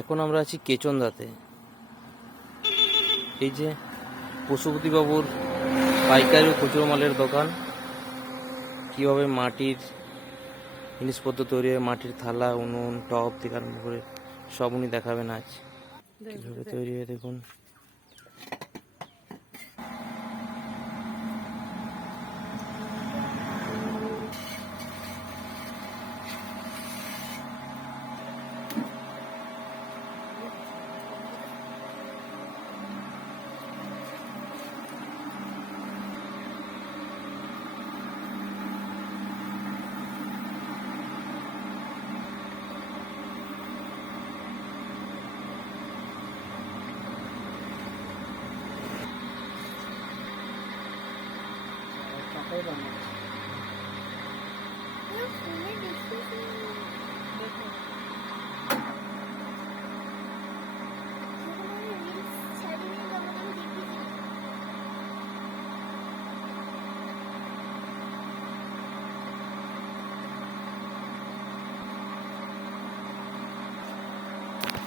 এখন আমরা আছি কেচনদাতে। এই যে পশুপতি বাবুর পাইকারি ও খুচরো মালের দোকান। কীভাবে মাটির জিনিসপত্র তৈরি হয়, মাটির থালা, উনুন, টব থেকে আরম্ভ করে সব উনি দেখাবেন আজ কীভাবে তৈরি হয়। দেখুন,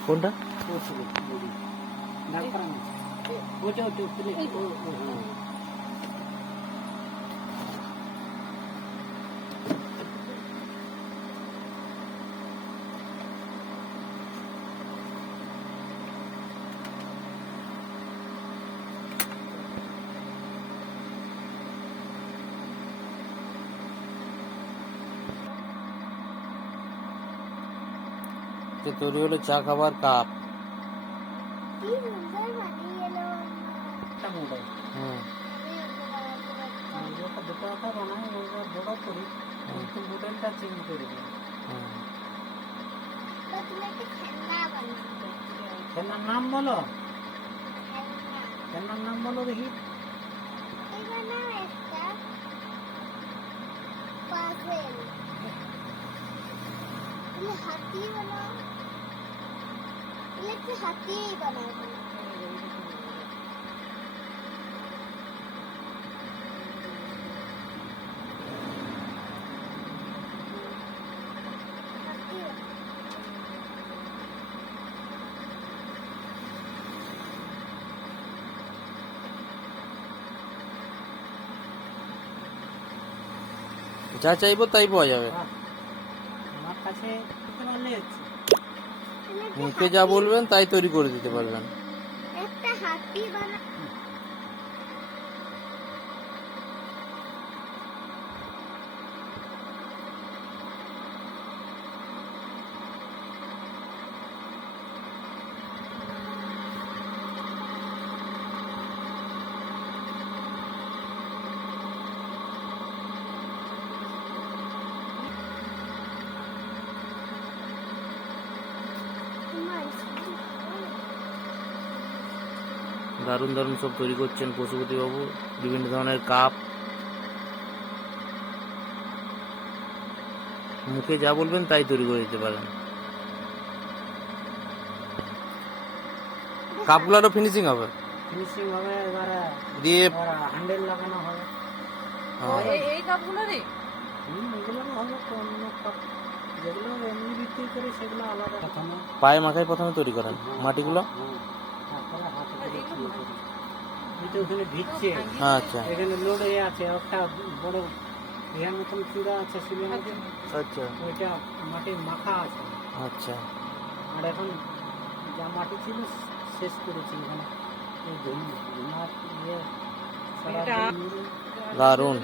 কোনটা? তৈরি হলো চা খাবার কাপ। খেলনার নাম বলো, খেলনার নাম বলো দেখি। हाथी बनाओ, हाथी ही बनाओ। যা চাইবো তাই পাওয়া যাবে। আমার কাছে মুখে যা বলবেন তাই তৈরি করে দিতে পারবেন। একটা হাতি বানা দারুণ দারুণ সব তৈরি করছেন পশুপতি বাবু। বিভিন্ন ধরনের কাপ, মুখে যা বলবেন তাই তৈরি করে দিতে পারেন। কাপগুলোরও ফিনিশিং হবে, ফিনিশিং হবে, এবারে দিয়ে হ্যান্ডেল লাগানো হবে। এই কাপগুলোরই এগুলোরও হবে, অন্য কাপ যেগুলো এমনি বিক্রি করে সেগুলো আলাদা। প্রথমে পায়ে মাখায় প্রথমে তৈরি করেন মাটিগুলো। তারপরে হাতে করে ইয়ে করি। এটা ওখানে ভিজছে, আচ্ছা এখানে লোড হয়ে আছে, একটা বড় ইহার মতন চূড়া আছে শিলের মতন, আচ্ছা ওইটা মাটি মাখা আছে। আচ্ছা, আর এখন যা মাটি ছিল শেষ করেছি এখানে। এই ধুনার ইয়ে সারা দারুণ।